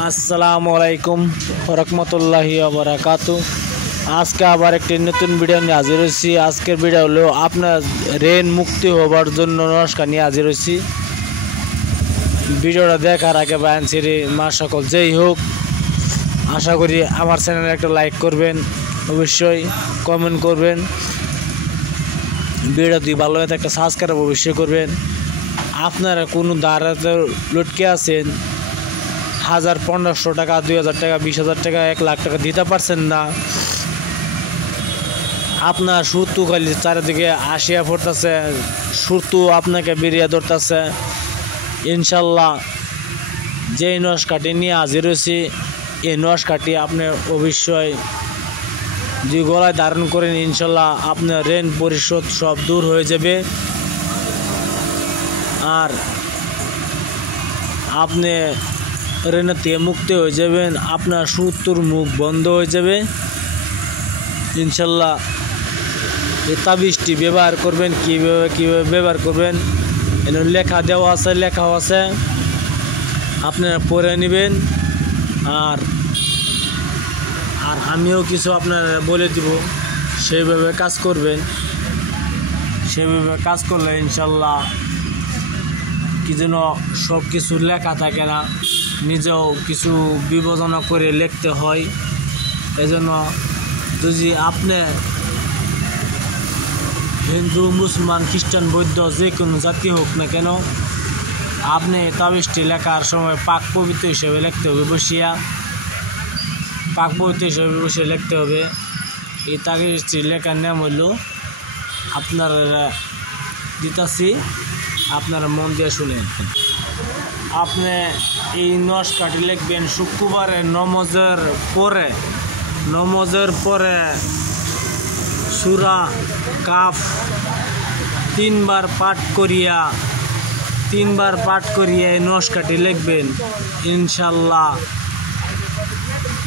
আসসালামু আলাইকুম রহমতুল্লাহি ওয়া বারাকাতু। আজকে আবার একটি নতুন ভিডিও নিয়ে হাজির হয়েছি। আজকের ভিডিও হলো আপনার ঋণ মুক্তি হবার জন্য নমস্কার নিয়ে হাজির হয়েছি। ভিডিওটা দেখার আগে বায়ান ছেড়ে মা সকল যেই হোক, আশা করি আমার চ্যানেলে একটা লাইক করবেন, অবশ্যই কমেন্ট করবেন, ভিডিও যদি ভালো হয় একটা সাবস্ক্রাইব অবশ্যই করবেন। আপনারা কোনো দাঁড়াতে লটকে আছেন, 1000, 1500 টাকা, 2000 টাকা, 20,000 টাকা, 1 লাখ টাকা দিতে পারছেন না, আপনার সুরতু খালি চারিদিকে আসিয়া পড়তেছে, সুরতু আপনাকে বেরিয়ে ধরতেছে। ইনশাল্লাহ যেই নস্কাটি নিয়ে হাজির হয়েছি, এই নস্কাটি আপনি অবশ্যই যে গলায় ধারণ করেন, ইনশাল্লাহ আপনার ঋণ পরিশোধ সব দূর হয়ে যাবে। আর আপনি ঋণের থেকে মুক্তি হয়ে যাবেন, আপনার সুরতুর মুখ বন্ধ হয়ে যাবে। ইনশাল্লাহ এই তাবিজটি ব্যবহার করবেন, কীভাবে ব্যবহার করবেন এর লেখা দেওয়া আছে, লেখাও আছে, আপনারা পড়ে নেবেন। আর আমিও কিছু আপনারা বলে দিব, সেইভাবে কাজ করবেন। সেইভাবে কাজ করলে ইনশাল্লাহ কি যেন সব কিছু লেখা থাকে না, নিজেও কিছু বিবেচনা করে লিখতে হয়। এজন্য যদি আপনি হিন্দু, মুসলমান, খ্রিস্টান, বৌদ্ধ যে কোনো জাতি হোক না কেন, আপনি তাবিজটি লেখার সময় পাক পবিত্র হিসেবে লিখতে হবে, বসিয়া পাক পবিত্র হিসেবে বসে লিখতে হবে। এই তাবিজটি লেখার নাম হইল আপনার দিতাছি, আপনারা মন দিয়ে শুনেন। আপনি এই নস্কাটি লিখবেন শুক্রবারে নমাজের পরে সূরা কাফ 3 বার পাঠ করিয়া এই নস্কাটি লিখবেন।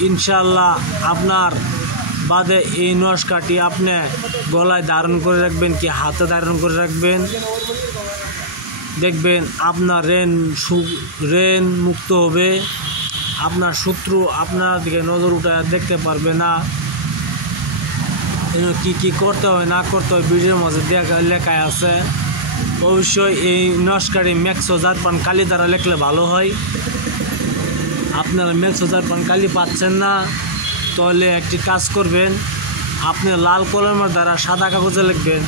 ইনশাল্লাহ আপনার বাদে এই নস্কাটি আপনি গলায় ধারণ করে রাখবেন, কি হাতে ধারণ করে রাখবেন, দেখবেন আপনার ঋণ মুক্ত হবে। আপনার শত্রু আপনার দিকে নজর উঠায় দেখতে পারবে না। কি করতে হয় না করতে হয় ভিডিওর মধ্যে লেখায় আছে। অবশ্যই এই নস্কাটি ম্যাক্সো জারপান কালি দ্বারা লিখলে ভালো হয়। আপনারা ম্যাক্সো জারপান কালি পাচ্ছেন না, তাহলে একটি কাজ করবেন, আপনি লাল কলমের দ্বারা সাদা কাগজে লিখবেন।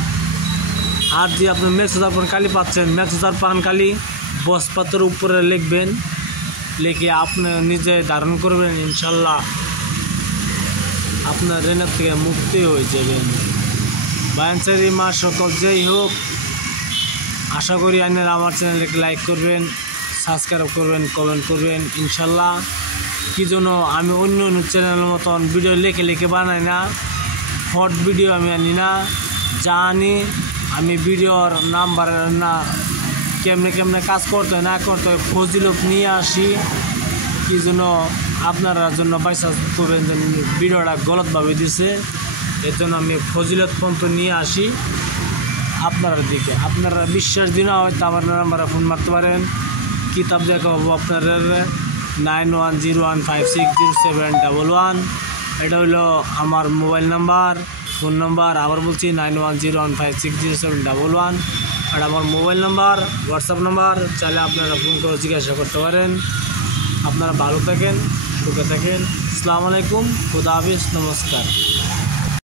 আর যে আপনি ম্যাক্সো জারপান কালি পাচ্ছেন, ম্যাক্সো জারপান কালি বসপাতের উপরে লিখবেন, লিখে আপনি নিজে ধারণ করবেন। ইনশাল্লাহ আপনার ঋণের থেকে মুক্তি হয়ে যাবেন। বায়ানসারি মা সকল যেই হোক, আশা করি আপনারা আমার চ্যানেলকে লাইক করবেন, সাবস্ক্রাইব করবেন, কমেন্ট করবেন। ইনশাল্লাহ কি জন্য আমি অন্য চ্যানেলের মতন ভিডিও লিখে বানাই না, শর্ট ভিডিও আমি আনি না, জানি আমি ভিডিওর নাম্বার না কেমনে কাজ করতে হয় না করতে হয় ফজিলত নিয়ে আসি। কি জন্য আপনারা জন্য বাইসা করবেন যে ভিডিওটা গলতভাবে দিছে, এর জন্য আমি ফজিলত পর্যন্ত নিয়ে আসি আপনার দিকে। আপনারা বিশ্বাস দিন হয়তো আমার নাম্বারে ফোন মারতে পারেন, কিতাব দেখা হবো আপনার 9101560711। এটা হইলো আমার মোবাইল নাম্বার, ফোন নাম্বার। আবার বলছি 9101560711। এটা আমার মোবাইল নাম্বার, হোয়াটসঅ্যাপ নাম্বার। চাইলে আপনারা ফোন করে জিজ্ঞাসা করতে পারেন। আপনারা ভালো থাকেন, সুখে থাকেন। আসসালামু আলাইকুম, খুদা হাফেজ, নমস্কার।